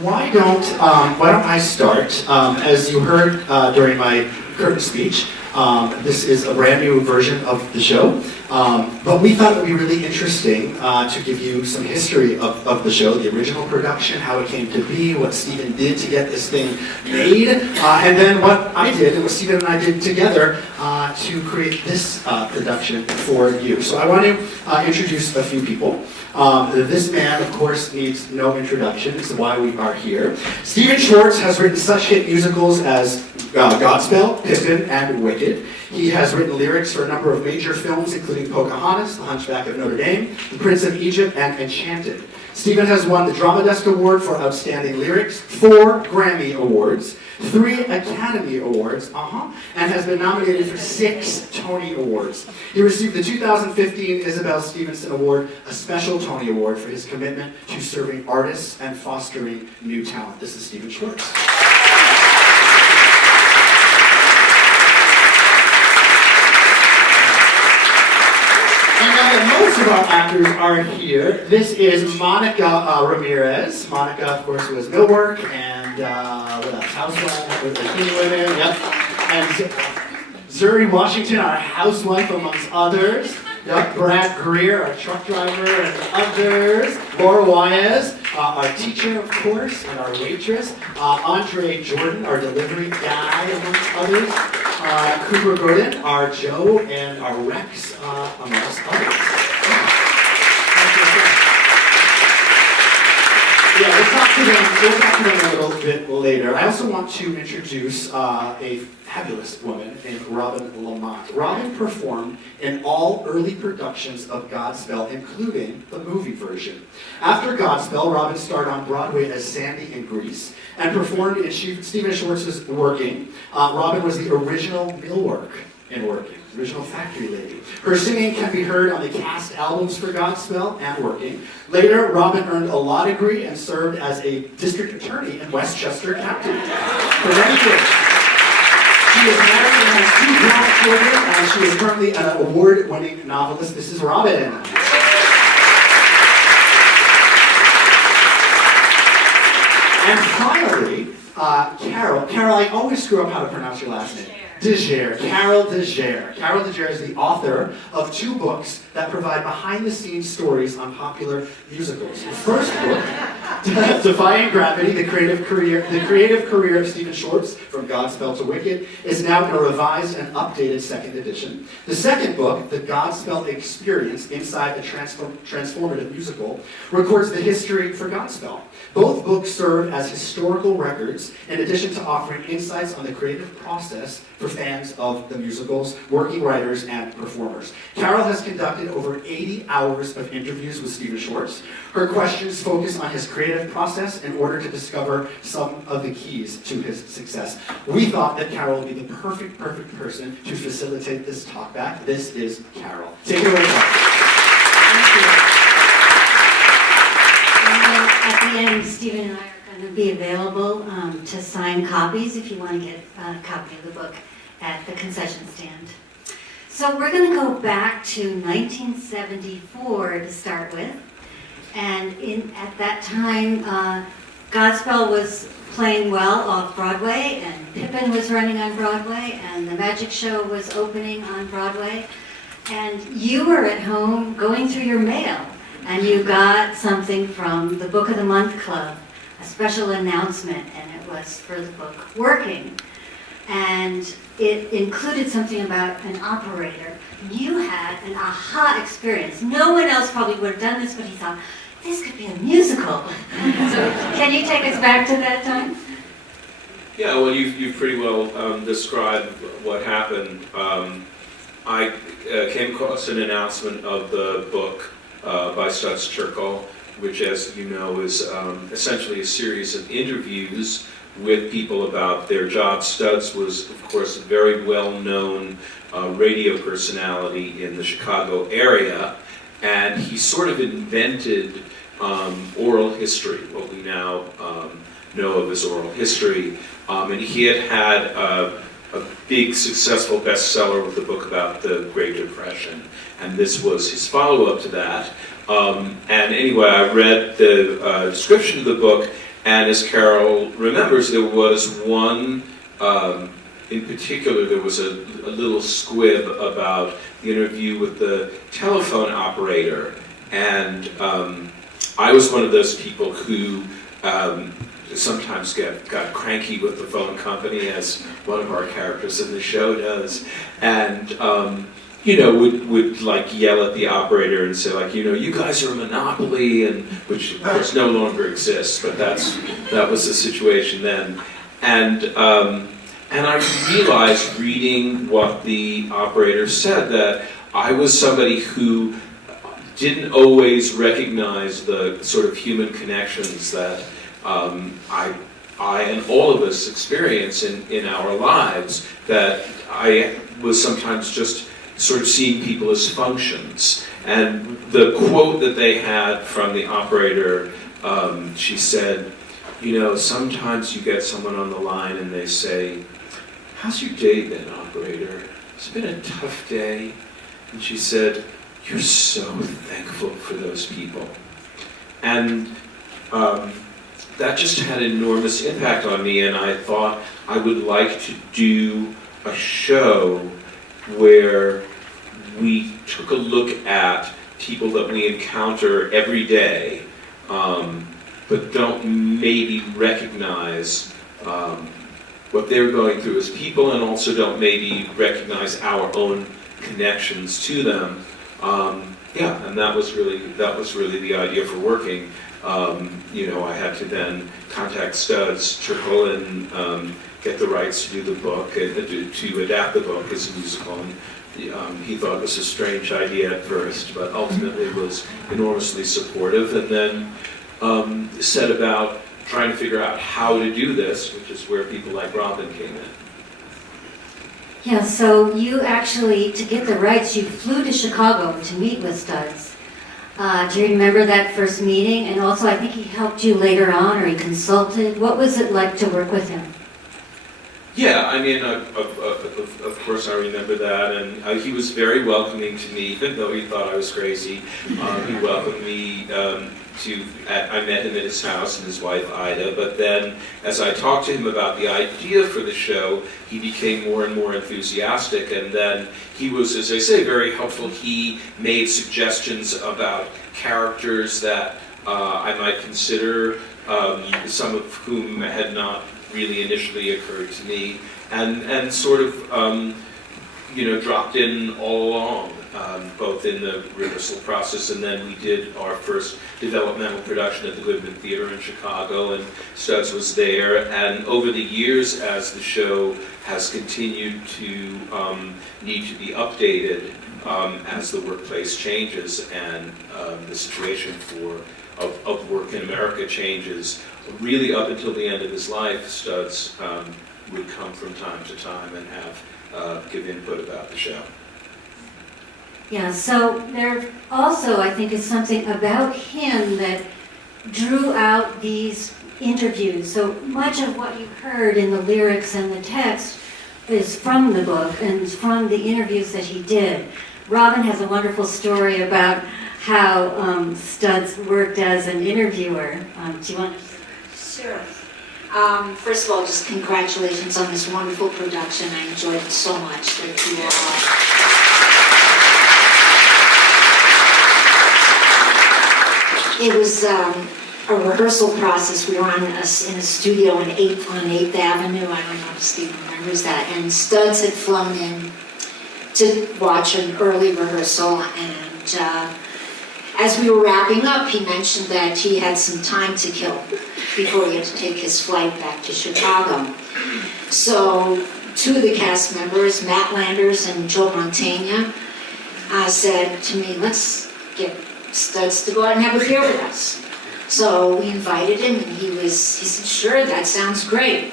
why don't I start? As you heard during my curtain speech, this is a brand new version of the show, but we thought it would be really interesting to give you some history of the show, the original production, how it came to be, what Stephen did to get this thing made, and then what I did and what Stephen and I did together to create this production for you. So I want to introduce a few people. This man, of course, needs no introduction. It's why we are here. Stephen Schwartz has written such hit musicals as Godspell, Pippin, and Wicked. He has written lyrics for a number of major films, including Pocahontas, The Hunchback of Notre Dame, The Prince of Egypt, and Enchanted. Stephen has won the Drama Desk Award for Outstanding Lyrics, 4 Grammy Awards, 3 Academy Awards, and has been nominated for 6 Tony Awards. He received the 2015 Isabel Stevenson Award, a special Tony Award for his commitment to serving artists and fostering new talent. This is Stephen Schwartz. Most of our actors are here. This is Monica Ramirez. Monica, of course, who has Millwork and what else? Housewife with the King Women. Yep. And Zuri Washington, our housewife, amongst others. Yep. Brad Greer, our truck driver, and others. Laura Wyez, our teacher, of course, and our waitress. Andre Jordan, our delivery guy, amongst others. Cooper Gordon, our Joe, and our Rex, amongst others. Yeah, we'll talk to them a little bit later. I also want to introduce a fabulous woman named Robin Lamont. Robin performed in all early productions of Godspell, including the movie version. After Godspell, Robin starred on Broadway as Sandy in Grease and performed in Stephen Schwartz's Working. Robin was the original Millwork in Working. Original factory lady. Her singing can be heard on the cast albums for Godspell and Working. Later, Robin earned a law degree and served as a district attorney in Westchester County for many years. She is married and has 2 grown children, and she is currently an award-winning novelist. This is Robin. And finally, Carol. Carol, I always screw up how to pronounce your last name. De Giere, Carol de Giere. Carol de Giere is the author of 2 books that provide behind-the-scenes stories on popular musicals. The first book, Defying Gravity, the creative career of Stephen Schwartz, from Godspell to Wicked, is now in a revised and updated 2nd edition. The second book, The Godspell Experience, Inside a Transformative Musical, records the history for Godspell. Both books serve as historical records, in addition to offering insights on the creative process for fans of the musicals, working writers, and performers. Carol has conducted over 80 hours of interviews with Stephen Schwartz. Her questions focus on his creative process in order to discover some of the keys to his success. We thought that Carol would be the perfect person to facilitate this talkback. This is Carol. Take it away, Carol. At the end, Stephen and I are going to be available to sign copies if you want to get a copy of the book at the concession stand. So we're going to go back to 1974 to start with. And at that time, Godspell was playing well off Broadway, and Pippin was running on Broadway, and the Magic Show was opening on Broadway. And you were at home going through your mail, and you got something from the Book of the Month Club, a special announcement, and it was for the book Working. And it included something about an operator. You had an aha experience. No one else probably would have done this, but he thought, this could be a musical. So can you take us back to that time? Yeah, well, you've pretty well described what happened. I came across an announcement of the book by Studs Terkel, which, as you know, is essentially a series of interviews with people about their jobs. Studs was, of course, a very well-known radio personality in the Chicago area, and he sort of invented oral history, what we now know of as oral history. And he had a big, successful bestseller with a book about the Great Depression, and this was his follow-up to that. And anyway, I read the description of the book, And as Carol remembers, there was one, in particular, there was a little squib about the interview with the telephone operator. And I was one of those people who sometimes got cranky with the phone company, as one of our characters in the show does. And would like yell at the operator and say, like, you guys are a monopoly, and which of course no longer exists, but that was the situation then. And I realized, reading what the operator said, that I was somebody who didn't always recognize the sort of human connections that I and all of us experience in our lives, that I was sometimes just sort of seeing people as functions. And the quote that they had from the operator, she said, sometimes you get someone on the line and they say, "How's your day been, operator? It's been a tough day." And she said, "You're so thankful for those people." And that just had enormous impact on me, and I thought I would like to do a show where we took a look at people that we encounter every day, but don't maybe recognize what they're going through as people, and also don't maybe recognize our own connections to them. And that was really the idea for Working. I had to then contact Studs Terkel and get the rights to do the book, to adapt the book as a musical. And he thought it was a strange idea at first, but ultimately was enormously supportive, and then set about trying to figure out how to do this, which is where people like Robin came in. Yeah, so you actually, to get the rights, you flew to Chicago to meet with Studs. Do you remember that first meeting? And also, I think he helped you later on, or he consulted. What was it like to work with him? Yeah, I mean, of course I remember that, and he was very welcoming to me, even though he thought I was crazy. He welcomed me I met him at his house and his wife Ida, but then as I talked to him about the idea for the show, he became more and more enthusiastic, and then he was, as I say, very helpful. He made suggestions about characters that I might consider, some of whom had not really initially occurred to me, and sort of dropped in all along, both in the rehearsal process, and then we did our first developmental production at the Goodman Theater in Chicago, and Studs was there. And over the years, as the show has continued to need to be updated as the workplace changes and the situation of work in America changes, really up until the end of his life, Studs would come from time to time and give input about the show. Yeah, so there also, I think, is something about him that drew out these interviews. So much of what you heard in the lyrics and the text is from the book and from the interviews that he did. Robin has a wonderful story about how Studs worked as an interviewer. Do you want to? Sure. First of all, just congratulations on this wonderful production. I enjoyed it so much. Thank you all. It was a rehearsal process. We were in a studio on 8th Avenue. I don't know if Steve remembers that. And Studs had flown in to watch an early rehearsal, and as we were wrapping up, he mentioned that he had some time to kill before he had to take his flight back to Chicago. So two of the cast members, Matt Landers and Joe Montaigne, said to me, "Let's get Studs to go out and have a beer with us." So we invited him, and he said, "Sure, that sounds great."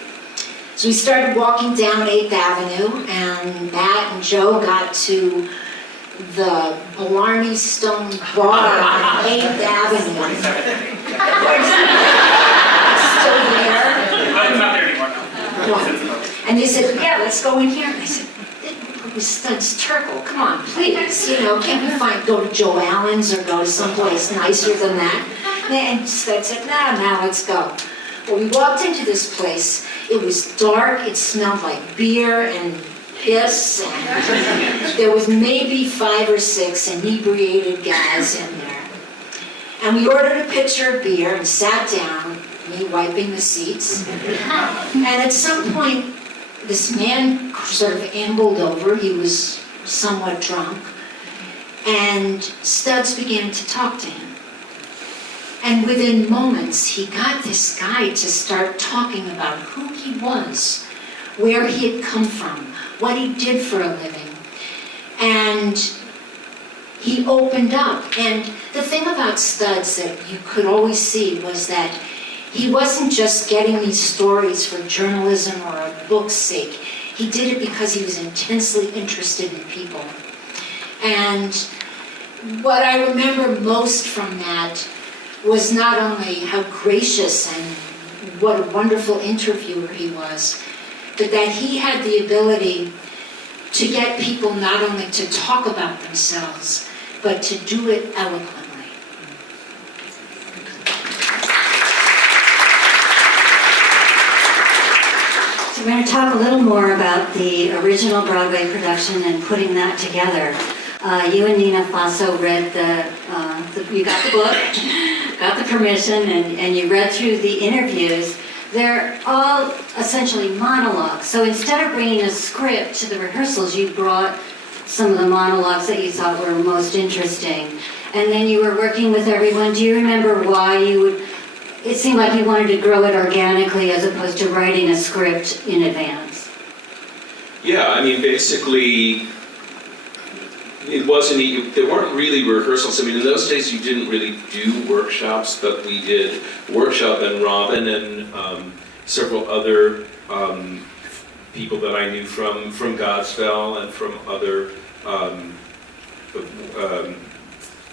So we started walking down 8th Avenue, and Matt and Joe got to the Blarney Stone Bar on 8th Avenue. Still there? It's not there anymore now. And they said, "Yeah, let's go in here." And I said, "It was Studs Terkel. Come on, please. Can't we go to Joe Allen's or go to someplace nicer than that?" And Studs said, "No, let's go." Well, we walked into this place. It was dark. It smelled like beer and piss. And there was maybe 5 or 6 inebriated guys in there. And we ordered a pitcher of beer and sat down, me wiping the seats. And at some point, this man sort of ambled over. He was somewhat drunk. And Studs began to talk to him. And within moments, he got this guy to start talking about who he was, where he had come from, what he did for a living. And he opened up. And the thing about Studs that you could always see was that he wasn't just getting these stories for journalism or a book's sake. He did it because he was intensely interested in people. And what I remember most from that was not only how gracious and what a wonderful interviewer he was, but that he had the ability to get people not only to talk about themselves, but to do it eloquently. So we're going to talk a little more about the original Broadway production and putting that together. You and Nina Faso read you got the book, got the permission, and you read through the interviews. They're all essentially monologues. So instead of bringing a script to the rehearsals, you brought some of the monologues that you thought were most interesting. And then you were working with everyone. Do you remember why it seemed like you wanted to grow it organically as opposed to writing a script in advance? Yeah, I mean, basically, there weren't really rehearsals. I mean, in those days you didn't really do workshops, but we did workshop, and Robin and several other people that I knew from Godspell and from other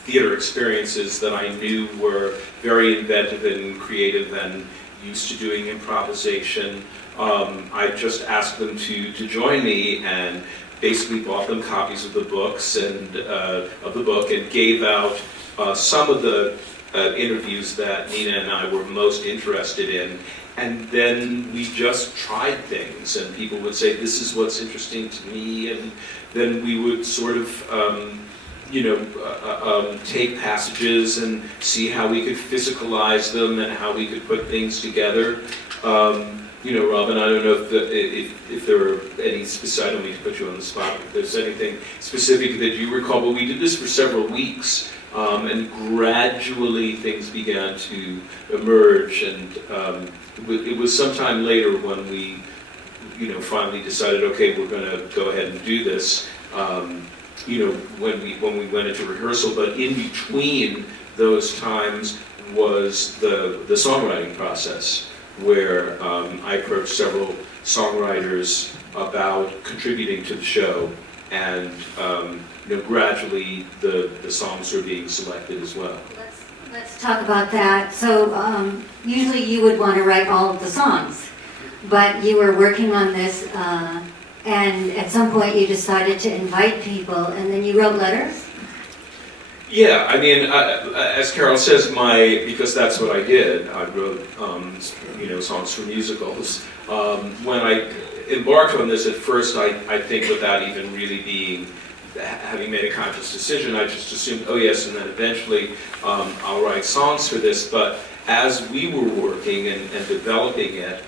theater experiences that I knew were very inventive and creative and used to doing improvisation. I just asked them to join me and basically bought them copies of the books and gave out some of the interviews that Nina and I were most interested in. And then we just tried things, and people would say, "This is what's interesting to me," and then we would sort of, take passages and see how we could physicalize them and how we could put things together. Robin, I don't know if there are any specific, I don't mean to put you on the spot, if there's anything specific that you recall, but we did this for several weeks, and gradually things began to emerge, and it was sometime later when we, finally decided, okay, we're going to go ahead and do this, when we went into rehearsal, but in between those times was the songwriting process, where I approached several songwriters about contributing to the show, and gradually the songs were being selected as well. Let's talk about that. So usually you would want to write all of the songs, but you were working on this, and at some point you decided to invite people, and then you wrote letters? Yeah, I mean, as Carol says, because that's what I did. I wrote, songs for musicals. When I embarked on this at first, I think without even really having made a conscious decision, I just assumed, oh yes, and then eventually I'll write songs for this. But as we were working and developing it,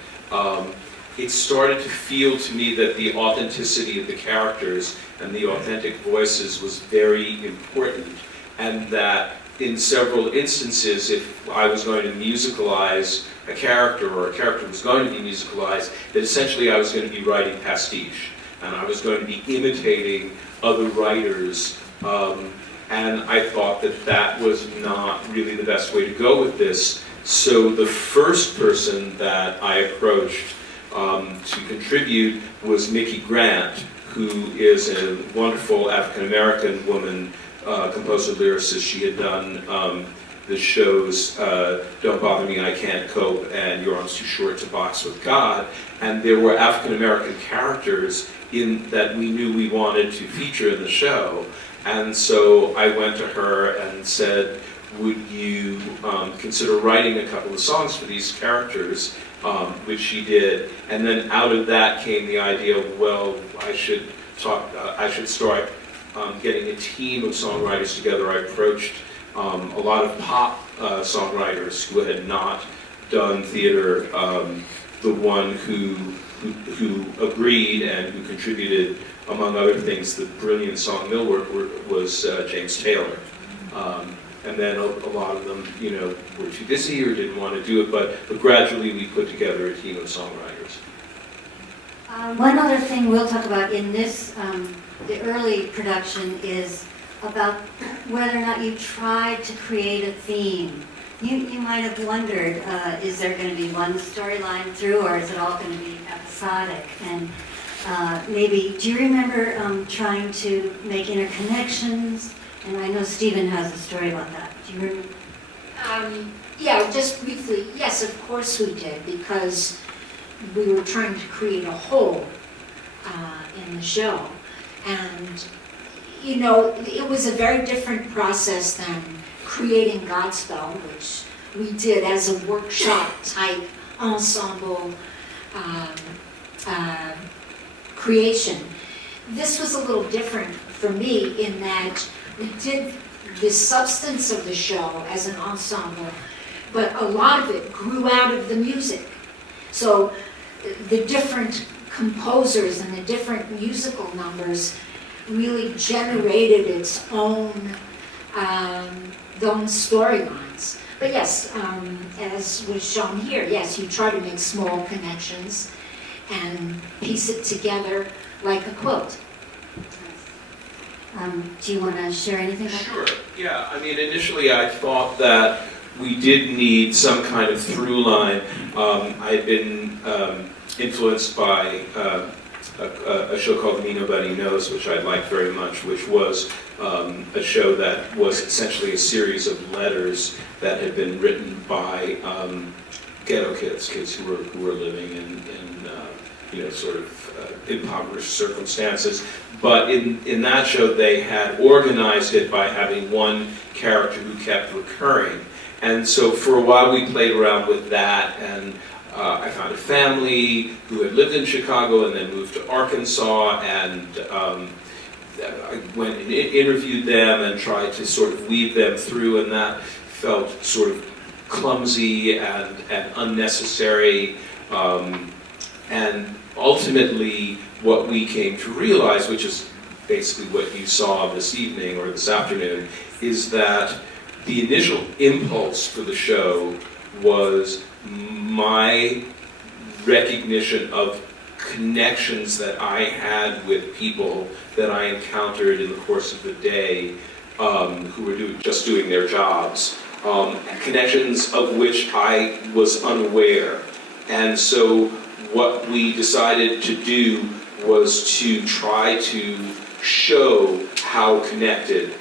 it started to feel to me that the authenticity of the characters and the authentic voices was very important. And that in several instances, if I was going to musicalize a character, or a character was going to be musicalized, that essentially I was going to be writing pastiche, and I was going to be imitating other writers, and I thought that was not really the best way to go with this. So the first person that I approached to contribute was Mickey Grant, who is a wonderful African-American woman, composer lyricist. She had done the shows Don't Bother Me, I Can't Cope, and Your Arm's Too Short to Box with God. And there were African-American characters that we knew we wanted to feature in the show. And so I went to her and said, would you consider writing a couple of songs for these characters, which she did. And then out of that came the idea of, well, I should start getting a team of songwriters together. I approached a lot of pop songwriters who had not done theater. The one who agreed and who contributed, among other things, the brilliant song Millwork was James Taylor. And then a lot of them, were too busy or didn't want to do it, but gradually we put together a team of songwriters. One other thing we'll talk about in this, the early production, is about whether or not you tried to create a theme. You might have wondered, is there going to be one storyline through, or is it all going to be episodic? And maybe, do you remember trying to make interconnections? And I know Stephen has a story about that. Do you remember? Yeah, just briefly, yes, of course we did, because we were trying to create a whole in the show. And, it was a very different process than creating Godspell, which we did as a workshop type ensemble creation. This was a little different for me in that we did the substance of the show as an ensemble, but a lot of it grew out of the music. So the different composers and the different musical numbers really generated its own storylines. But yes, as was shown here, yes, you try to make small connections and piece it together like a quilt. Do you want to share anything about Sure, yeah. I mean, initially I thought that we did need some kind of through line. I'd been influenced by a show called Me Nobody Knows, which I liked very much, which was a show that was essentially a series of letters that had been written by ghetto kids who were living in sort of impoverished circumstances. But in that show, they had organized it by having one character who kept recurring. And so for a while, we played around with that, and I found a family who had lived in Chicago and then moved to Arkansas, and I went and interviewed them and tried to sort of weave them through, and that felt sort of clumsy and unnecessary. And ultimately, what we came to realize, which is basically what you saw this evening or this afternoon, is that the initial impulse for the show was my recognition of connections that I had with people that I encountered in the course of the day who were just doing their jobs, connections of which I was unaware. And so what we decided to do was to try to show how connected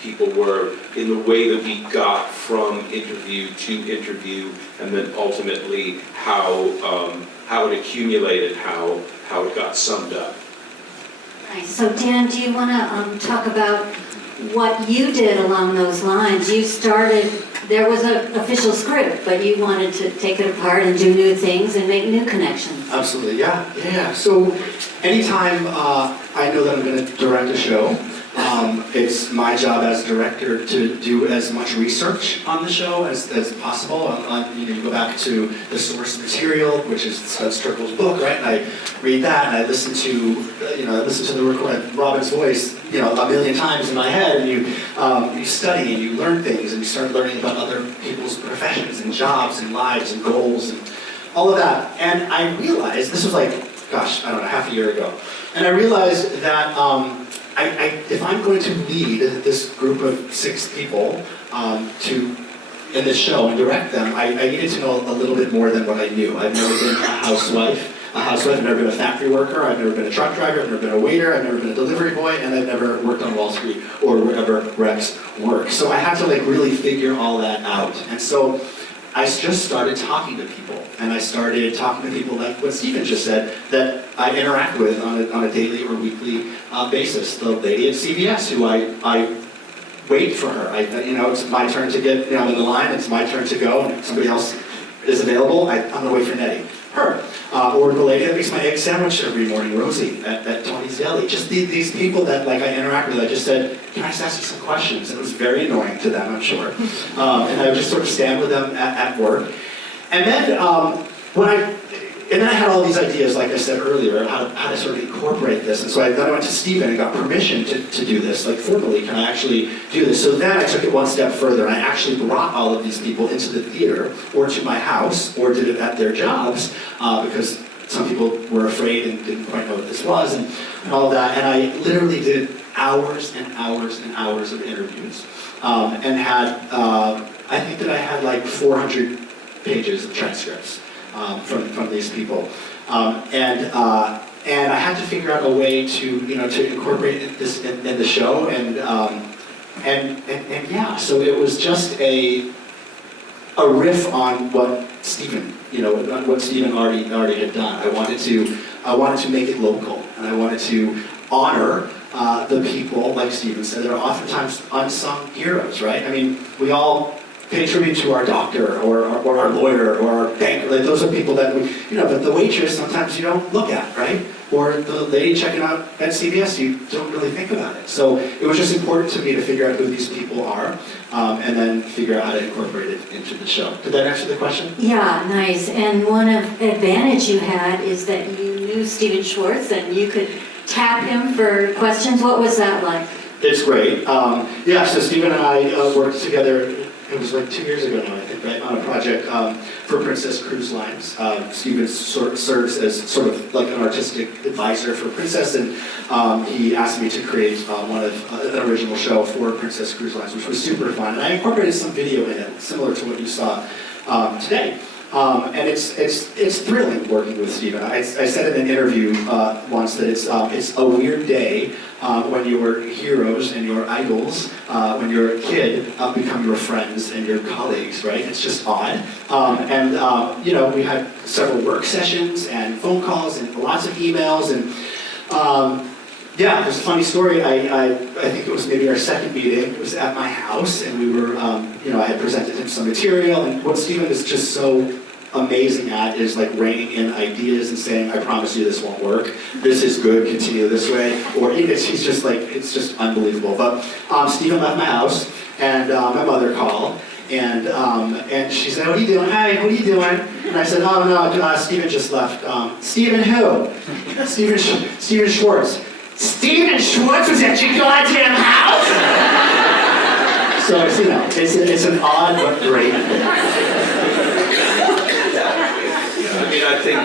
people were in the way that we got from interview to interview, and then ultimately how it accumulated, how it got summed up. Nice. So Dan, do you want to talk about what you did along those lines? You started, there was an official script, but you wanted to take it apart and do new things and make new connections. Absolutely, yeah. So anytime I know that I'm going to direct a show, it's my job as director to do as much research on the show as possible. You go back to the source material, which is Strickle's book, right? And I read that, and I listen to the recording, Robin's voice, a million times in my head, and you study and you learn things, and you start learning about other people's professions and jobs and lives and goals and all of that. And I realized, this was half a year ago, and I realized that if I'm going to lead this group of 6 people in this show and direct them, I needed to know a little bit more than what I knew. I've never been a housewife. I've never been a factory worker. I've never been a truck driver. I've never been a waiter. I've never been a delivery boy, and I've never worked on Wall Street or wherever Rex works. So I had to really figure all that out. And so I just started talking to people, and I started talking to people like what Stephen just said, that I interact with on a daily or weekly basis. The lady at CBS, who I wait for her. It's my turn to get in the line, it's my turn to go, and if somebody else is available, I'm going to wait for Nettie. Her. Or the lady that makes my egg sandwich every morning, Rosie, at Tony's Deli. Just these people that I interact with, I just said, can I just ask you some questions? And it was very annoying to them, I'm sure. And I would just sort of stand with them at work. And then And then I had all these ideas, like I said earlier, how to sort of incorporate this. And so then I went to Stephen and got permission to do this, like formally, can I actually do this? So then I took it one step further, and I actually brought all of these people into the theater, or to my house, or did it at their jobs, because some people were afraid and didn't quite know what this was, and all of that. And I literally did hours and hours and hours of interviews, and had, I think that I had like 400 pages of transcripts. From these people, and I had to figure out a way to incorporate this in the show, and yeah, so it was just a riff on what Stephen already had done. I wanted to make it local, and I wanted to honor the people, like Stephen said, that are oftentimes unsung heroes, right? I mean, we all pay tribute to our doctor or our lawyer or our banker. Like, those are people that we, but the waitress sometimes you don't look at, right? Or the lady checking out at CVS, you don't really think about it. So it was just important to me to figure out who these people are, and then figure out how to incorporate it into the show. Did that answer the question? Yeah, nice. And one advantage you had is that you knew Stephen Schwartz and you could tap him for questions. What was that like? It's great. So Stephen and I worked together. It was like 2 years ago now, I think, right, on a project for Princess Cruise Lines. Stephen serves as sort of like an artistic advisor for Princess, and he asked me to create an original show for Princess Cruise Lines, which was super fun. And I incorporated some video in it, similar to what you saw today. And it's thrilling working with Stephen. I said in an interview once that it's a weird day when your heroes and your idols, when you're a kid, become your friends and your colleagues, right? It's just odd. We had several work sessions and phone calls and lots of emails, and there's a funny story. I think it was maybe our second meeting. It was at my house, and we were, I had presented him some material, and what Stephen is just so amazing at is like reining in ideas and saying, I promise you this won't work. This is good, continue this way. Or he's just like, it's just unbelievable. But Stephen left my house, and my mother called, and she said, what are you doing? Hey, what are you doing? And I said, oh no, Stephen just left. Stephen who? Stephen Schwartz. Stephen Schwartz was at your goddamn house? So it's an odd but great. I think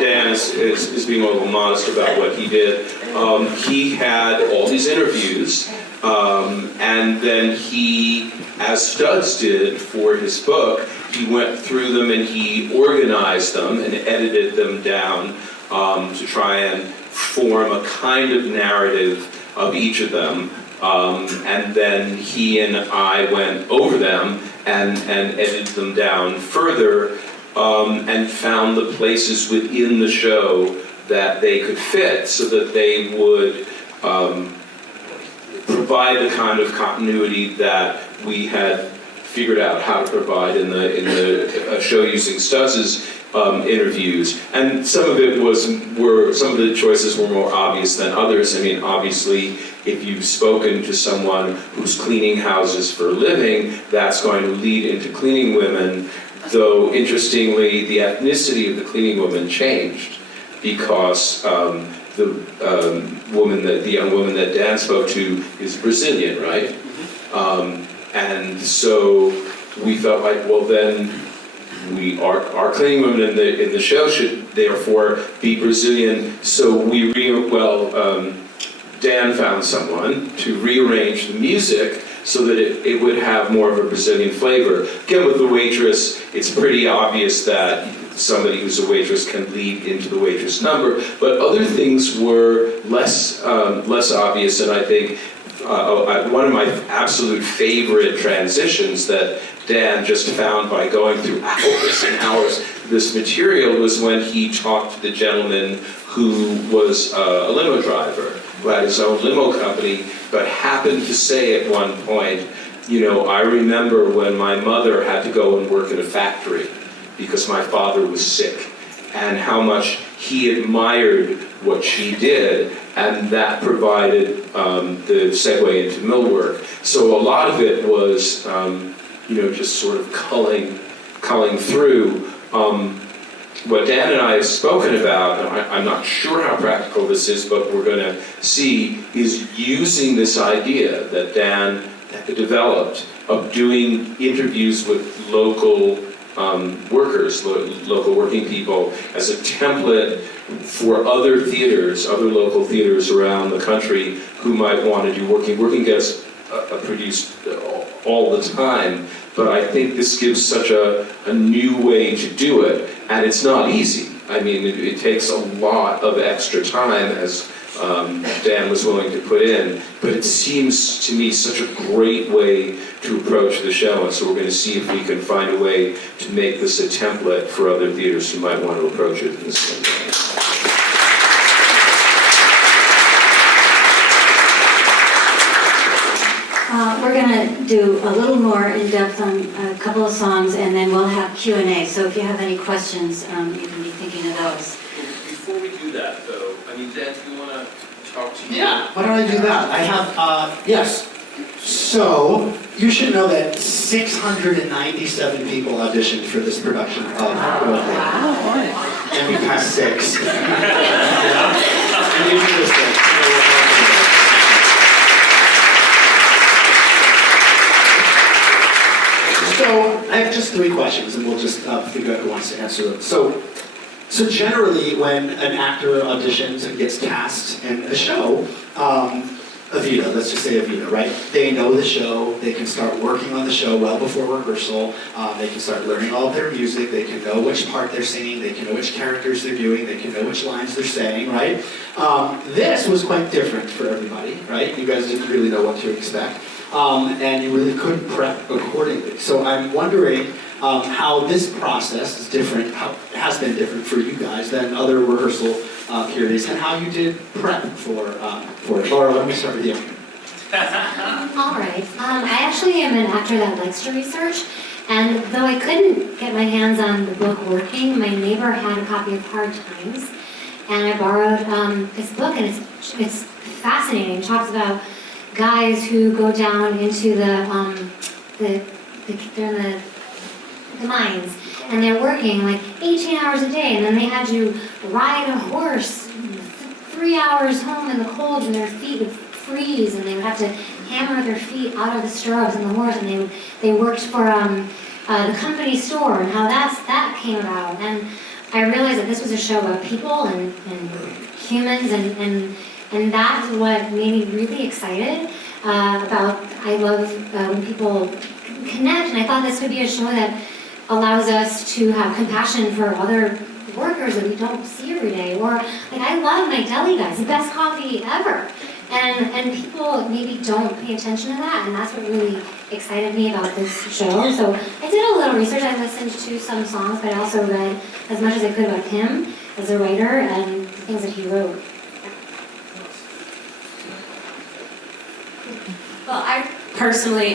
Dan is being a little modest about what he did. He had all these interviews, and then he, as Studs did for his book, he went through them and he organized them and edited them down to try and form a kind of narrative of each of them. And then he and I went over them and edited them down further, and found the places within the show that they could fit so that they would provide the kind of continuity that we had figured out how to provide in the show using Studs' interviews. And some of it some of the choices were more obvious than others. I mean, obviously, if you've spoken to someone who's cleaning houses for a living, that's going to lead into cleaning women. Though, interestingly, the ethnicity of the cleaning woman changed because the young woman that Dan spoke to is Brazilian, right? And so we felt like, well, then our cleaning women in the show should therefore be Brazilian. So Dan found someone to rearrange the music so that it would have more of a Brazilian flavor. Again, with the waitress, it's pretty obvious that somebody who's a waitress can lead into the waitress number, but other things were less obvious, and I think one of my absolute favorite transitions that Dan just found by going through hours and hours this material was when he talked to the gentleman who was a limo driver, who had his own limo company, but happened to say at one point, you know, I remember when my mother had to go and work in a factory because my father was sick, and how much he admired what she did, and that provided the segue into millwork. So a lot of it was, you know, just sort of culling through. What Dan and I have spoken about, and I'm not sure how practical this is, but we're going to see, is using this idea that Dan developed of doing interviews with local workers, local working people, as a template for other theaters, other local theaters around the country who might want to do working. Working gets produced all the time, but I think this gives such a new way to do it, and it's not easy. I mean, it takes a lot of extra time, as Dan was willing to put in, but it seems to me such a great way to approach the show, and so we're going to see if we can find a way to make this a template for other theaters who might want to approach it in the same way. We're going to do a little more in-depth on a couple of songs, and then we'll have Q&A. So if you have any questions, you can be thinking of those. Before we do that, though, I mean, Dan, do you want to talk to you? Yeah, why don't I do that? I have, yes. So, you should know that 697 people auditioned for this production of Working. And we passed 6. And these are the 6. So, I have just 3 questions, and we'll just figure out who wants to answer them. So generally, when an actor auditions and gets cast in a show, Evita, let's just say Evita, right? They know the show, they can start working on the show well before rehearsal, they can start learning all of their music, they can know which part they're singing, they can know which characters they're doing, they can know which lines they're saying, right? This was quite different for everybody, right? You guys didn't really know what to expect, and you really couldn't prep accordingly. So I'm wondering how this process is different, how it has been different for you guys than other rehearsal periods, and how you did prep for it. Laura, let me start with you. All right. I actually am an actor that likes to research, and though I couldn't get my hands on the book Working, my neighbor had a copy of Hard Times, and I borrowed this book, and it's fascinating. It talks about guys who go down into the mines, and they're working like 18 hours a day, and then they had to ride a horse 3 hours home in the cold, and their feet would freeze, and they would have to hammer their feet out of the stirrups and the horse, and they worked for the company store, and how that came about. And I realized that this was a show about people and humans, and that's what made me really excited about. I love when people connect, and I thought this would be a show that allows us to have compassion for other workers that we don't see every day. Or, like, I love my deli guys, the best coffee ever. And people maybe don't pay attention to that, and that's what really excited me about this show. So I did a little research. I listened to some songs, but I also read as much as I could about him as a writer and the things that he wrote. Well, I personally,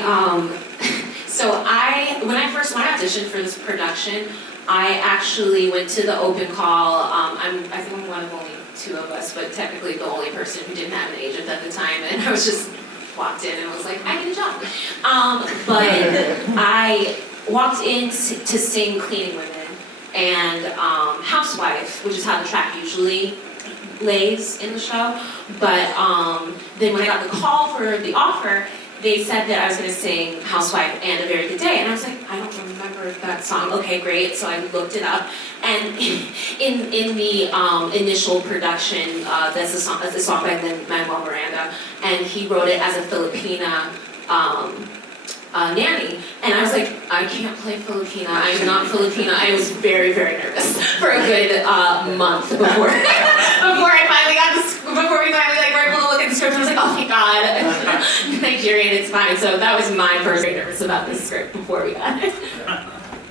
when I first auditioned for this production, I actually went to the open call. I think I'm one of only 2 of us, but technically the only person who didn't have an agent at the time, and I was just walked in and was like, I need a job. But I walked in to sing Cleaning Women and Housewife, which is how the track usually lays in the show. But then when I got the call for the offer, they said that I was going to sing Housewife and A Very Good Day, and I was like, I don't remember that song. Okay, great. So I looked it up, and in the initial that's a song by Lin-Manuel Miranda, and he wrote it as a Filipina nanny, and I was like, I can't play Filipina. I'm not Filipina. I was very, very nervous for a good month before before we finally were able to look at the script. I was like, oh my god, Nigerian, it's fine. So that was my first nervous about this script before we got it.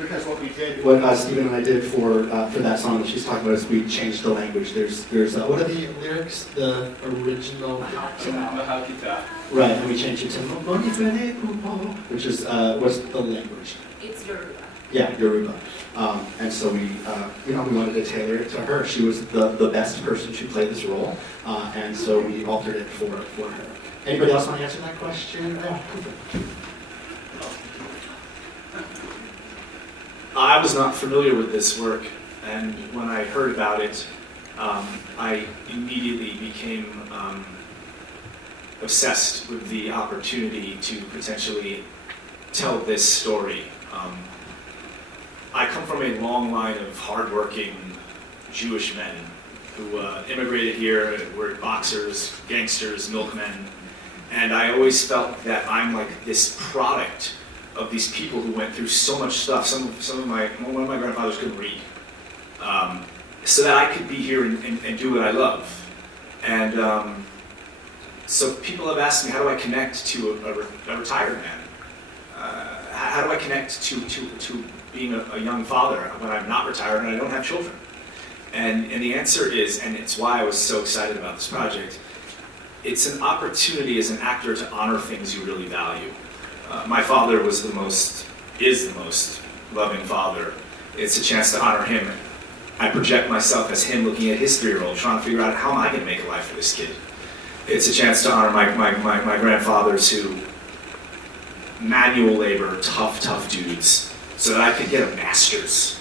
Because what we did, what Stephen and I did for that song that she's talking about is we changed the language. There's what are the lyrics? The original. Right, and we changed it to which is what's the language? It's Yoruba. Yeah, Yoruba. And so we wanted to tailor it to her. She was the best person to play this role, and so we altered it for her. Anybody else want to answer that question? I was not familiar with this work, and when I heard about it, I immediately became obsessed with the opportunity to potentially tell this story. I come from a long line of hardworking Jewish men who immigrated here, were boxers, gangsters, milkmen, and I always felt that I'm like this product of these people who went through so much stuff. One of my grandfathers couldn't read, so that I could be here and do what I love. And so people have asked me, how do I connect to a retired man? How do I connect to being a young father when I'm not retired and I don't have children? And the answer is, and it's why I was so excited about this project, it's an opportunity as an actor to honor things you really value. My father is the most loving father. It's a chance to honor him. I project myself as him looking at his 3-year-old, trying to figure out how am I going to make a life for this kid. It's a chance to honor my grandfathers who manual labor, tough dudes, so that I could get a master's.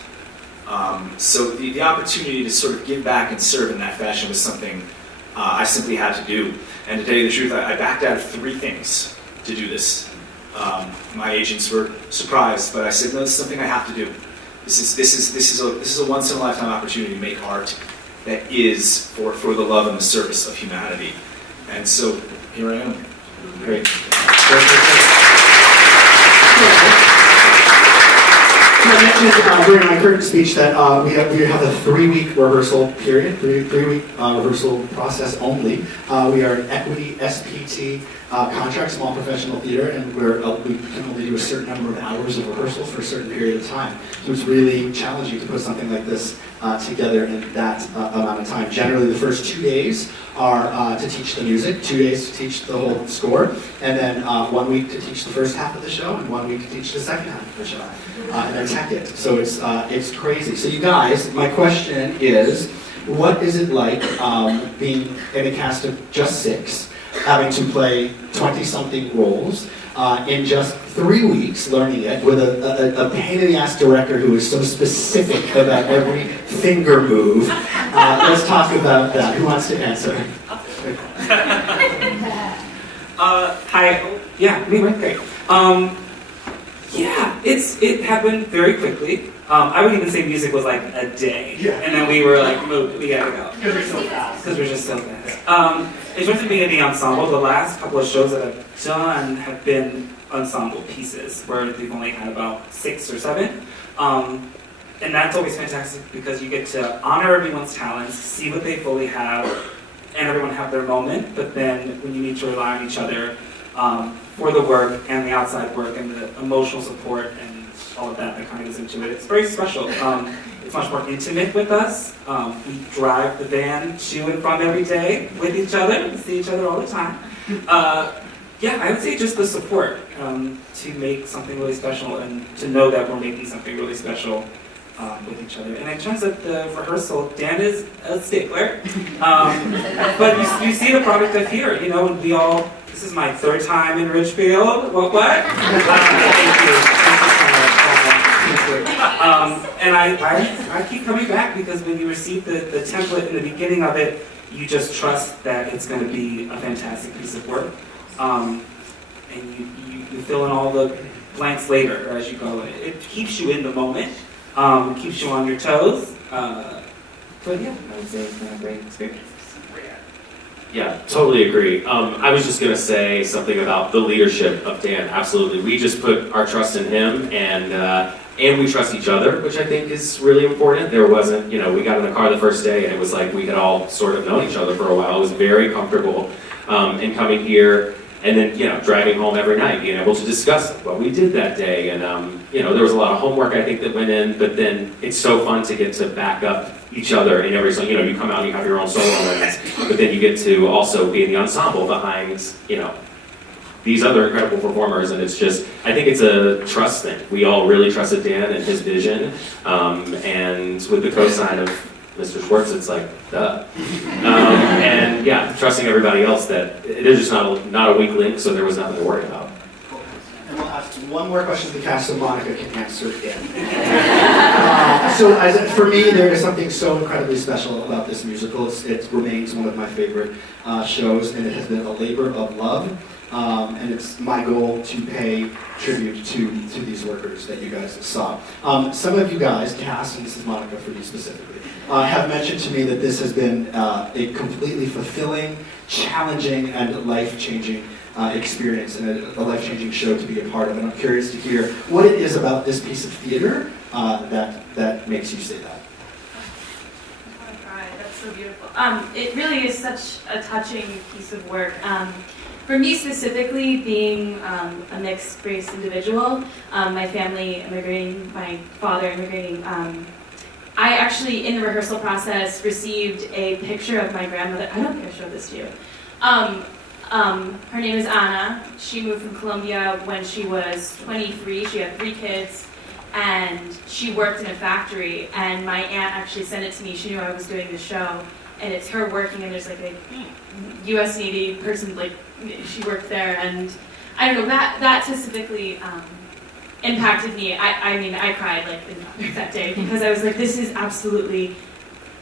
So the opportunity to sort of give back and serve in that fashion was something I simply had to do. And to tell you the truth, I backed out of 3 things to do this. My agents were surprised, but I said, no, this is something I have to do. This is a once in a lifetime opportunity to make art that is for the love and the service of humanity. And so here I am. Great. I mentioned during my curtain speech that we have a 3-week rehearsal period, 3-week rehearsal process only. We are an equity SPT contract, small professional theater, and we can only do a certain number of hours of rehearsals for a certain period of time. So it's really challenging to put something like this together in that amount of time. Generally, the first 2 days are to teach the music, 2 days to teach the whole score, and then 1 week to teach the first half of the show, and 1 week to teach the second half of the show, and then tech it. So it's crazy. So you guys, my question is, what is it like being in a cast of just 6, having to play 20-something roles in just 3 weeks, learning it with a pain-in-the-ass director who is so specific about every finger move? Let's talk about that. Who wants to answer? Hi. Yeah, me, right? Great. Yeah, it happened very quickly. I would even say music was like a day. Yeah. And then we were like, we gotta go. Because we're so fast. Because we're just so fast. In terms of being in the ensemble, the last couple of shows that I've done have been ensemble pieces, where they've only had about 6 or 7. And that's always fantastic because you get to honor everyone's talents, see what they fully have, and everyone have their moment, but then when you need to rely on each other for the work and the outside work and the emotional support and all of that kind of goes into it, it's very special. It's much more intimate with us. We drive the van to and from every day with each other. We see each other all the time. Yeah, I would say just the support to make something really special and to know that we're making something really special with each other. And in terms of the rehearsal, Dan is a stickler. But you see the product of here, you know, we all, this is my 3rd time in Ridgefield. What? Thank you. And I keep coming back because when you receive the template in the beginning of it, you just trust that it's going to be a fantastic piece of work. And you fill in all the blanks later as you go. It keeps you in the moment. It keeps you on your toes. But yeah, I would say it's been a great experience. Yeah, totally agree. I was just going to say something about the leadership of Dan. Absolutely. We just put our trust in him, and we trust each other, which I think is really important. There wasn't, we got in the car the first day, and it was like we had all sort of known each other for a while. It was very comfortable in coming here. And then, driving home every night, being able to discuss what we did that day. And, there was a lot of homework, I think, that went in, but then it's so fun to get to back up each other in every song. You come out and you have your own solo moments, but then you get to also be in the ensemble behind, these other incredible performers, and it's just, I think it's a trust thing. We all really trusted Dan and his vision, and with the co-sign of Mr. Schwartz, it's like, duh. And yeah, trusting everybody else that there's just not a weak link, so there was nothing to worry about. And we'll ask one more question to the cast, so Monica can answer it. For me, there is something so incredibly special about this musical. It remains one of my favorite shows, and it has been a labor of love. And it's my goal to pay tribute to these workers that you guys saw. Some of you guys, cast, and this is Monica for you specifically, have mentioned to me that this has been a completely fulfilling, challenging, and life-changing experience, and a life-changing show to be a part of. And I'm curious to hear what it is about this piece of theater that makes you say that. I want to cry. That's so beautiful. It really is such a touching piece of work. For me specifically, being a mixed-race individual, my family immigrating, my father immigrating, I actually, in the rehearsal process, received a picture of my grandmother. I don't think I showed this to you. Her name is Anna. She moved from Colombia when she was 23. She had 3 kids, and she worked in a factory. And my aunt actually sent it to me. She knew I was doing the show, and it's her working, and there's like a U.S. Navy person, like she worked there, and I don't know, that specifically impacted me. I mean, I cried like that day because I was like, this is absolutely.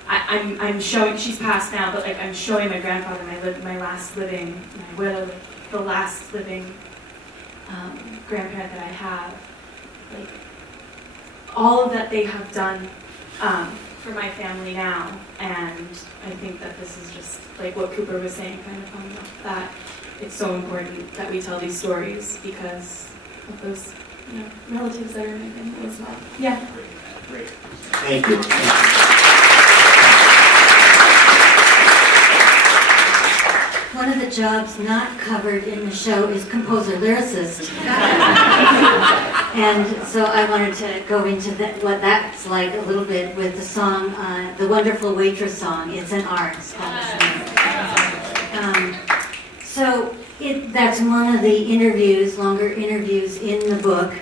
I'm showing. She's passed now, but like I'm showing my grandfather, my last living, my widow, the last living grandparent that I have, like all of that they have done for my family now, and I think that this is just like what Cooper was saying, kind of on that. It's so important that we tell these stories because of those, relatives that are in my family as well. Yeah. Great. Thank you. One of the jobs not covered in the show is composer-lyricist. And so I wanted to go into what that's like a little bit with the song, the Wonderful Waitress song, It's an Art. So that's one of the interviews, longer interviews in the book.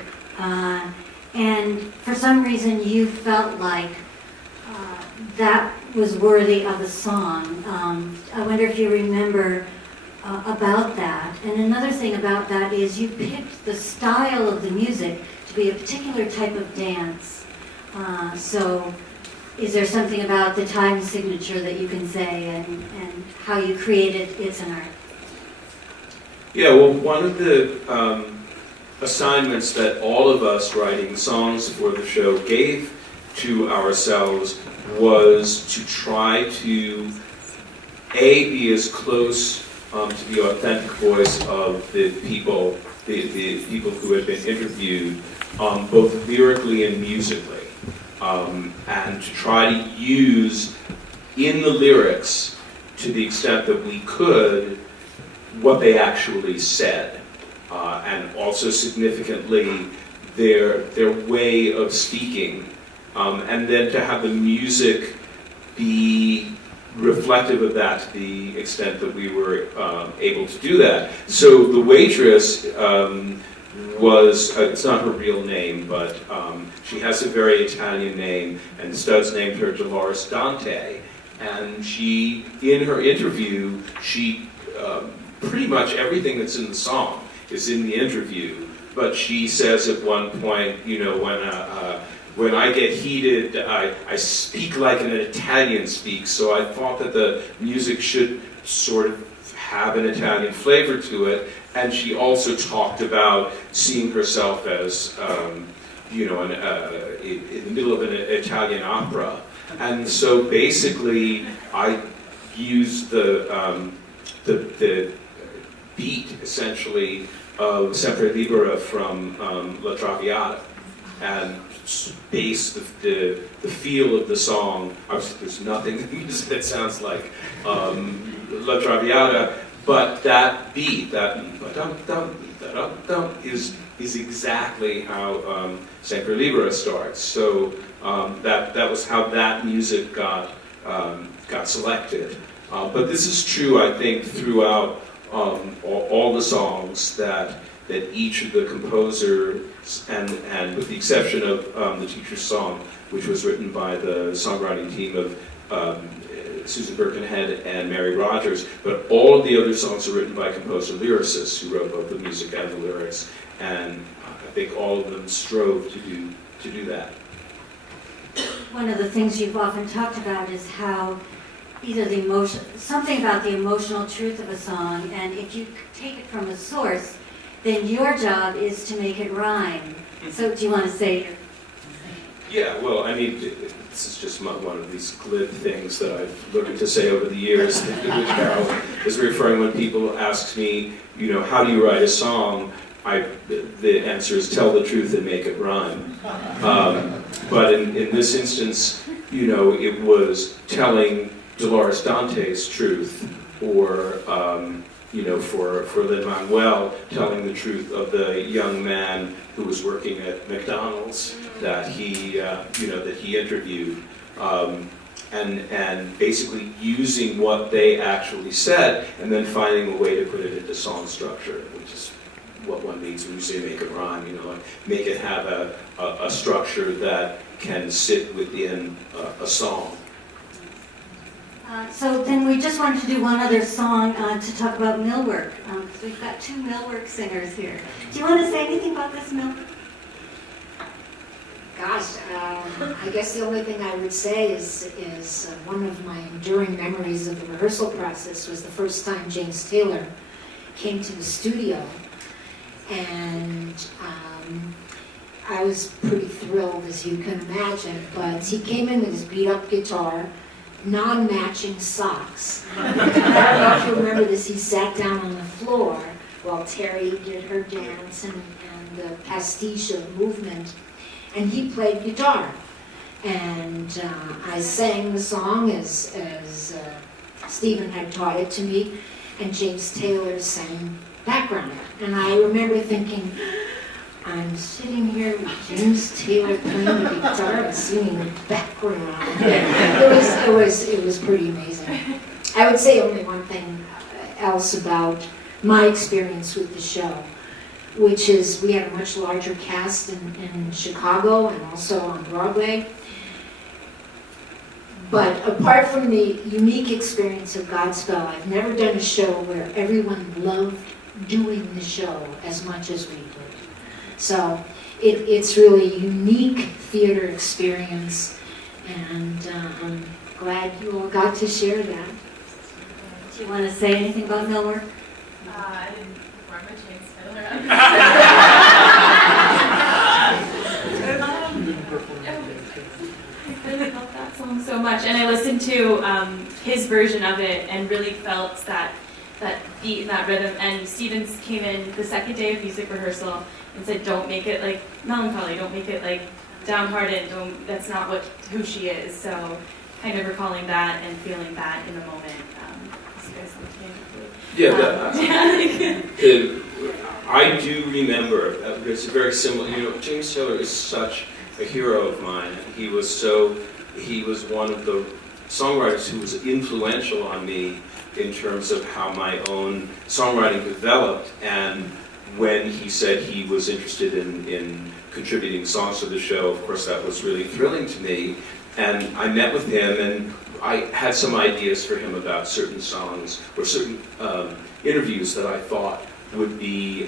And for some reason you felt like that was worthy of a song. I wonder if you remember about that. And another thing about that is you picked the style of the music to be a particular type of dance. So is there something about the time signature that you can say and how you created It's an Art? Yeah, well, one of the assignments that all of us writing songs for the show gave to ourselves was to try to, be as close to the authentic voice of the people who had been interviewed, both lyrically and musically, and to try to use in the lyrics, to the extent that we could, what they actually said, and also significantly their way of speaking, and then to have the music be reflective of that to the extent that we were able to do that. So the waitress was, it's not her real name, but she has a very Italian name, and Studs named her Dolores Dante. And she, in her interview, she pretty much everything that's in the song is in the interview, but she says at one point, when I get heated, I speak like an Italian speaks, so I thought that the music should sort of have an Italian flavor to it. And she also talked about seeing herself as, in the middle of an Italian opera. And so basically, I used the beat, essentially, of Sempre Libera from La Traviata, and base the feel of the song. Obviously, there's nothing in the music that sounds like La Traviata, But that beat, that ba-dum-dum, is exactly how Semper Libera starts. So that was how that music got selected. But this is true, I think, throughout all the songs that each of the composers, and with the exception of the teacher's song, which was written by the songwriting team of Susan Birkenhead and Mary Rogers, but all of the other songs are written by composer lyricists who wrote both the music and the lyrics, and I think all of them strove to do that. One of the things you've often talked about is how either the emotion, something about the emotional truth of a song, and if you take it from a source, then your job is to make it rhyme. So do you want to say? Yeah, well, I mean, this is just one of these glib things that I've learned to say over the years, which Carol is referring when people ask me, how do you write a song? The answer is tell the truth and make it rhyme. But in this instance, it was telling Dolores Dante's truth, or for Lin-Manuel, telling the truth of the young man who was working at McDonald's that he interviewed, and basically using what they actually said and then finding a way to put it into song structure, which is what one means when you say make it rhyme. Like make it have a structure that can sit within a song. So then we just wanted to do one other song to talk about millwork. So we've got two millwork singers here. Do you want to say anything about this millwork? Gosh, I guess the only thing I would say is one of my enduring memories of the rehearsal process was the first time James Taylor came to the studio, and I was pretty thrilled, as you can imagine, but he came in with his beat-up guitar, non-matching socks. I don't know if you remember this, he sat down on the floor while Terry did her dance and the pastiche of movement, and he played guitar. And I sang the song as Stephen had taught it to me, and James Taylor sang background. And I remember thinking, I'm sitting here with James Taylor playing the guitar and singing background. It was pretty amazing. I would say only one thing else about my experience with the show, which is we had a much larger cast in Chicago and also on Broadway. But apart from the unique experience of Godspell, I've never done a show where everyone loved doing the show as much as we did. So it's really a unique theater experience, and I'm glad you all got to share that. Do you want to say anything about millwork? I didn't perform with James Taylor. I really love that song so much, and I listened to his version of it and really felt that beat and that rhythm. And Stevens came in the second day of music rehearsal and said, "Don't make it like melancholy. Don't make it like downhearted. That's not who she is." So, kind of recalling that and feeling that in the moment. I do remember, it's very similar, James Taylor is such a hero of mine. He was one of the songwriters who was influential on me in terms of how my own songwriting developed, and when he said he was interested in contributing songs to the show, of course that was really thrilling to me, and I met with him and I had some ideas for him about certain songs or certain interviews that I thought would be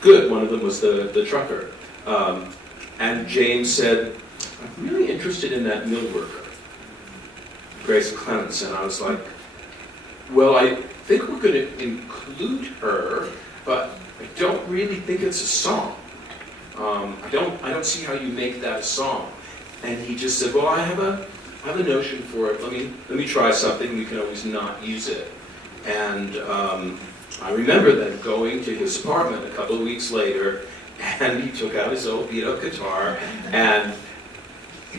good. One of them was the trucker. And James said, "I'm really interested in that mill worker, Grace Clements." And I was like, "Well, I think we're going to include her, but I don't really think it's a song. I don't see how you make that a song." And he just said, "Well, I have a notion for it. Let me try something. We can always not use it." And I remember then going to his apartment a couple of weeks later, and he took out his old beat-up guitar and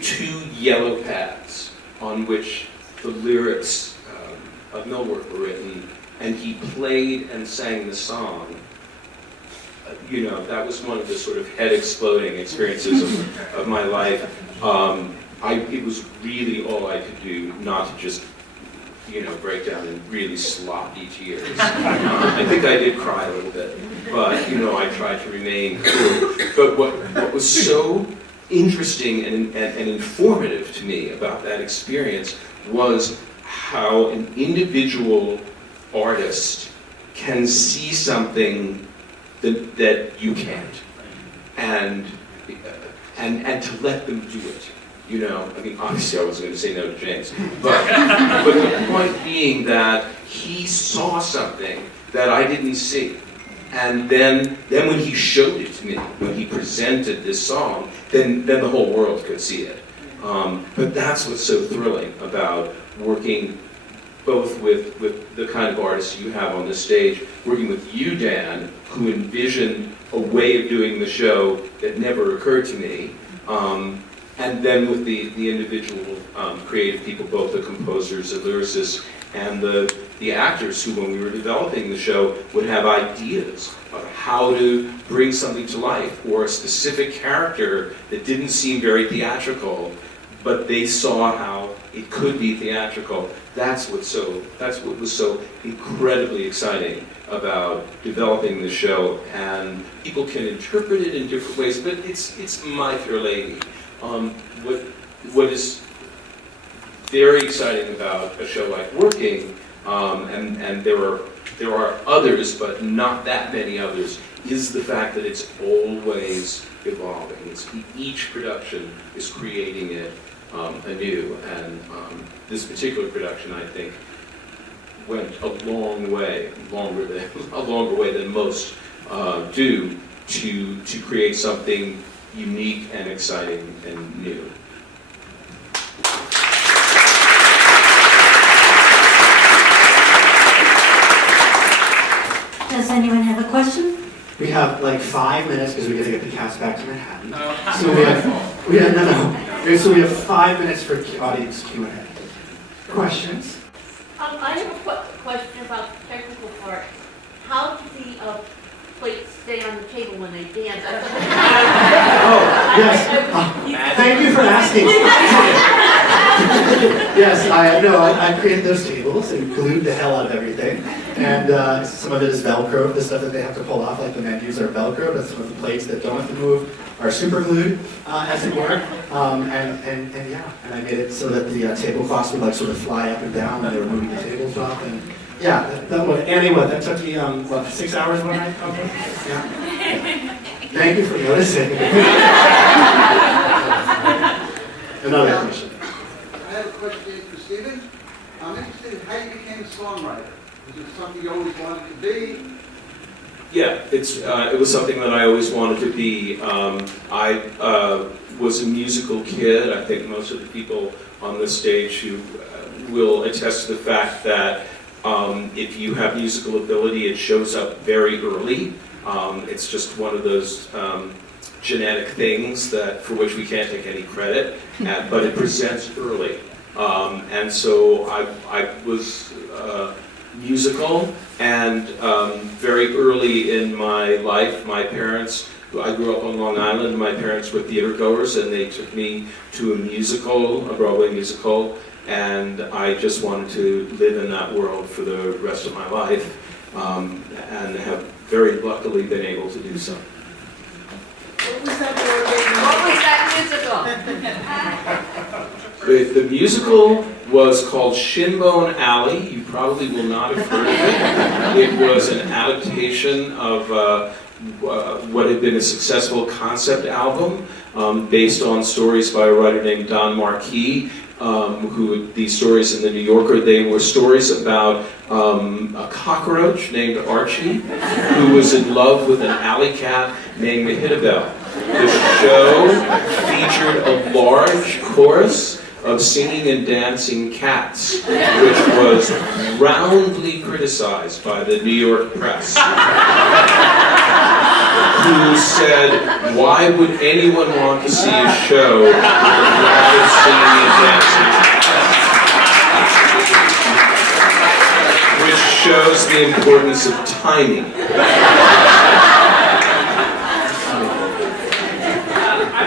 2 yellow pads on which the lyrics of Millwork were written and he played and sang the song, that was one of the sort of head-exploding experiences of my life. It was really all I could do not to just, break down in really sloppy tears. I think I did cry a little bit, but, I tried to remain cool. But what was so interesting and informative to me about that experience was how an individual artist can see something that you can't, and to let them do it. Obviously I wasn't going to say no to James, but the point being that he saw something that I didn't see, and then when he showed it to me, when he presented this song, then the whole world could see it. But that's what's so thrilling about working both with the kind of artists you have on the stage, working with you, Dan, who envisioned a way of doing the show that never occurred to me, and then with the individual creative people, both the composers, the lyricists, and the actors who, when we were developing the show, would have ideas of how to bring something to life, or a specific character that didn't seem very theatrical, but they saw how it could be theatrical. That's what was so incredibly exciting about developing the show, and people can interpret it in different ways, but it's My Fair Lady. What is very exciting about a show like Working, and there are others, but not that many others, is the fact that it's always evolving. Each production is creating it anew, and this particular production, I think, went a longer way than most do to create something unique and exciting and new. Does anyone have a question? We have like 5 minutes because we got to get the cast back to Manhattan. So we have 5 minutes for audience Q&A. Questions? I have a question about the technical part. How does the plates stay on the table when they dance? Yes. Thank you for asking. Yes, I created those tables and glued the hell out of everything. And some of it is Velcro, the stuff that they have to pull off, like the menus are Velcro, but some of the plates that don't have to move are super glued, as it were. And I made it so that the tablecloths would like sort of fly up and down when they were moving the tables off. And yeah, that took me 6 hours one night? Yeah. Thank you for noticing. Another question. I have a question for Stephen. I'm interested in how you became a songwriter. Was it something you always wanted to be? Yeah, it was something that I always wanted to be. I was a musical kid. I think most of the people on this stage who will attest to the fact that if you have musical ability, it shows up very early. It's just one of those genetic things for which we can't take any credit, but it presents early. And so I was musical, and very early in my life, my parents, I grew up on Long Island, my parents were theater goers, and they took me to a Broadway musical, and I just wanted to live in that world for the rest of my life, and have very luckily been able to do so. What was that musical? The musical was called Shinbone Alley. You probably will not have heard of it. It was an adaptation of what had been a successful concept album based on stories by a writer named Don Marquis, these stories in the New Yorker, they were stories about a cockroach named Archie who was in love with an alley cat named Mehitabel. The show featured a large chorus of singing and dancing cats, which was roundly criticized by the New York press, who said, why would anyone want to see a show with a lot of singing and dancing cats? Which shows the importance of timing. I've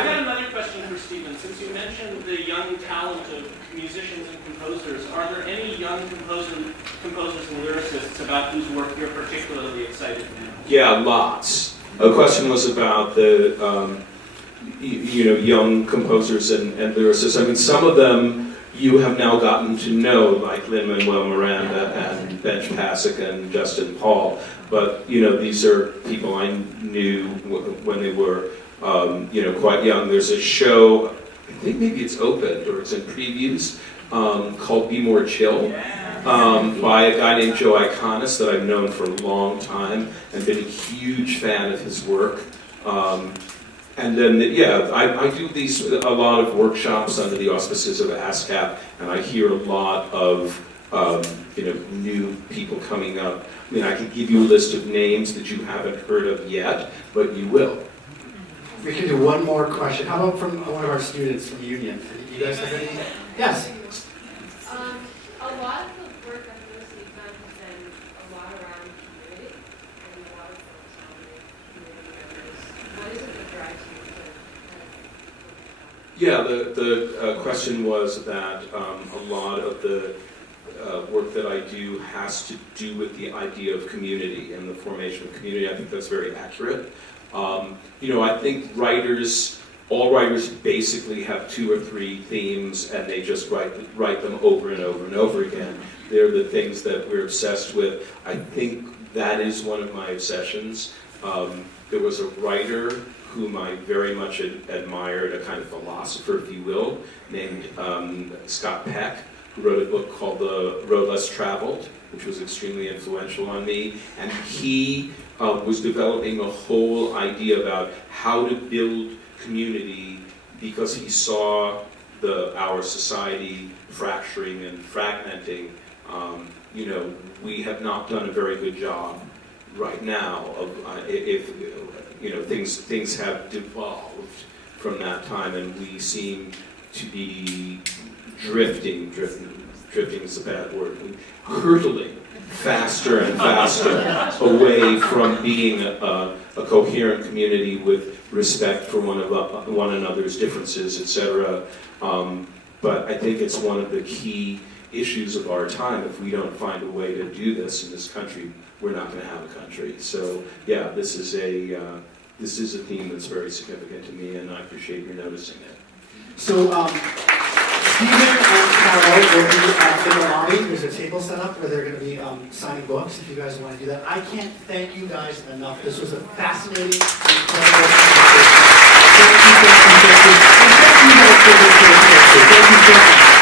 got another question for Stephen. Since you mentioned the young talent of musicians and composers, are there any young composers and lyricists about whose work you're particularly excited now? Yeah, lots. A question was about the young composers and lyricists. I mean, some of them you have now gotten to know, like Lin-Manuel Miranda and Benj Pasek and Justin Paul. But these are people I knew when they were quite young. There's a show, I think maybe it's opened or it's in previews, called Be More Chill, by a guy named Joe Iconis that I've known for a long time and been a huge fan of his work. And then, I do a lot of workshops under the auspices of ASCAP, and I hear a lot of new people coming up. I mean, I could give you a list of names that you haven't heard of yet, but you will. We can do one more question. How about from one of our students from Union? You guys have any? Yes. A lot of the work I've mostly done has been a lot around community and a lot of focus on the community members. What is it that drives you to Yeah, the question was that a lot of the work that I do has to do with the idea of community and the formation of community. I think that's very accurate. I think all writers basically have 2 or 3 themes and they just write them over and over and over again. They're the things that we're obsessed with. I think that is one of my obsessions. There was a writer whom I very much admired, a kind of philosopher, if you will, named Scott Peck, who wrote a book called The Road Less Traveled, which was extremely influential on me. And he was developing a whole idea about how to build community because he saw our society fracturing and fragmenting. We have not done a very good job right now of things have devolved from that time, and we seem to be drifting is a bad word, hurtling faster and faster away from being a coherent community with respect for one another's differences, etc. But I think it's one of the key issues of our time. If we don't find a way to do this in this country, we're not going to have a country. So yeah, this is a theme that's very significant to me, and I appreciate you noticing it. So Stephen and Carol will be in the lobby. There's a table set up where they're going to be signing books, if you guys want to do that. I can't thank you guys enough. This was a fascinating, incredible conversation. Thank you so much.